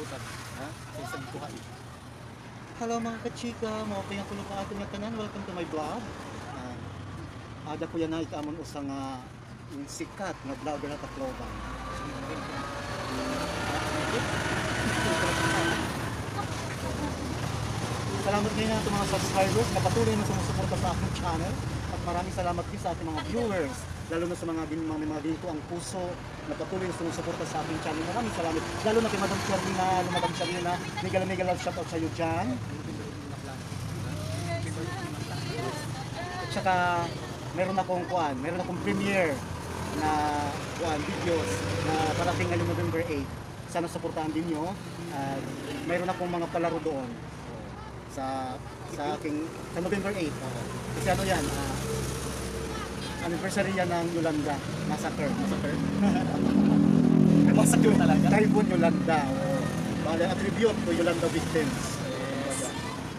putan. Ha? Sa isang buhay. Hello mga kachika, mga payang kulo pa ato nga tanan. Welcome to my vlog. Ada ko yan na ikamon usang yung sikat na vlogger na Tacloban. Salamat ngayon na mga subscribers na patuloy na sumusuporta sa aking channel. At maraming salamat din sa ating mga viewers, lalo na sa mga dito ang puso na patuloy na sumusuporta sa aking channel. Maraming salamat, lalo na kay Madam Charlina, Madam Charlina, mega love shoutout sa iyo dyan. At saka meron akong premiere na videos na parating ngayong November 8. Sana suportahan din nyo. Mayroon akong mga palaro doon sa November 8. Kasi ano yan, anniversary yan ng Yolanda Massacre. Massacre talaga? Typhoon Yolanda. Bale, attribute to Yolanda victims.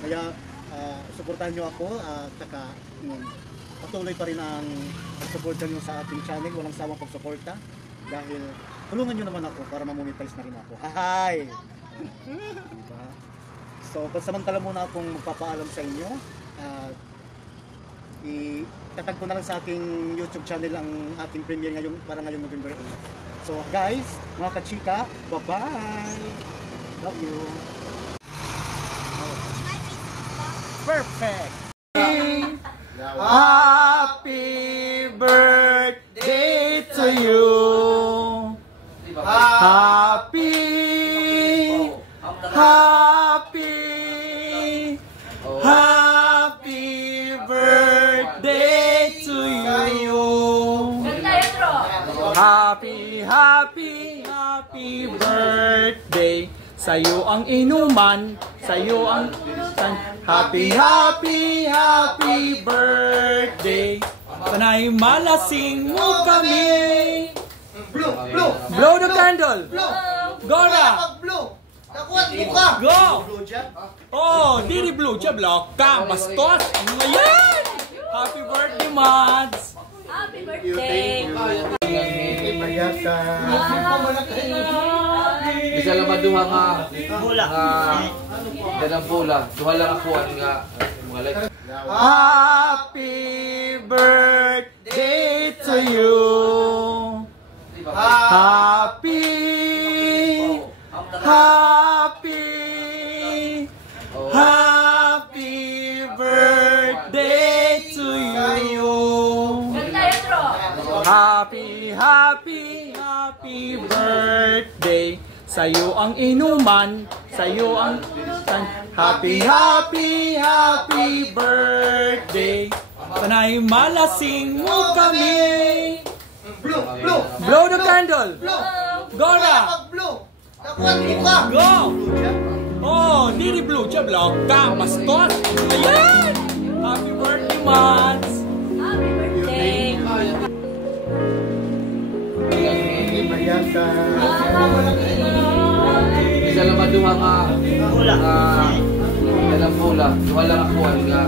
Kaya suportahan nyo ako at saka patuloy pa rin ang pagsuporta nyo sa ating channel. Walang sawang pagsuporta dahil tulungan nyo naman ako para mamonetize na rin ako. Hahay! Diba? So, pansamantala muna akong magpapaalam sa inyo. Itatag ko na lang sa aking YouTube channel ang ating premiere ngayon para ngayong November 8. So guys, mga kachika, bye-bye! Love you! Perfect! Happy birthday to you! Happy birthday to you! Happy birthday! Sa'yo ang inuman, sa'yo ang happy birthday! Panay malasing mo kami! Blow the candle! Go na! Go! Oh, Didi Blue, block ka! Bastos! Ngayon! Happy birthday, Mads! Happy birthday! Bisa lang maduha nga dalang bola. Duha lang ako nga mga like. Happy birthday to you! Happy birthday to you! Happy birthday! Sa'yo ang inuman, sa'yo ang happy birthday! Panay malasing mo kami! Blow the candle! Go na! Go! Oh, Didi Blue, block ka! Bastos! Ayan! Happy birthday, Mads! Happy birthday! Bisa lang maduha nga dalang bola. Duha lang ako nga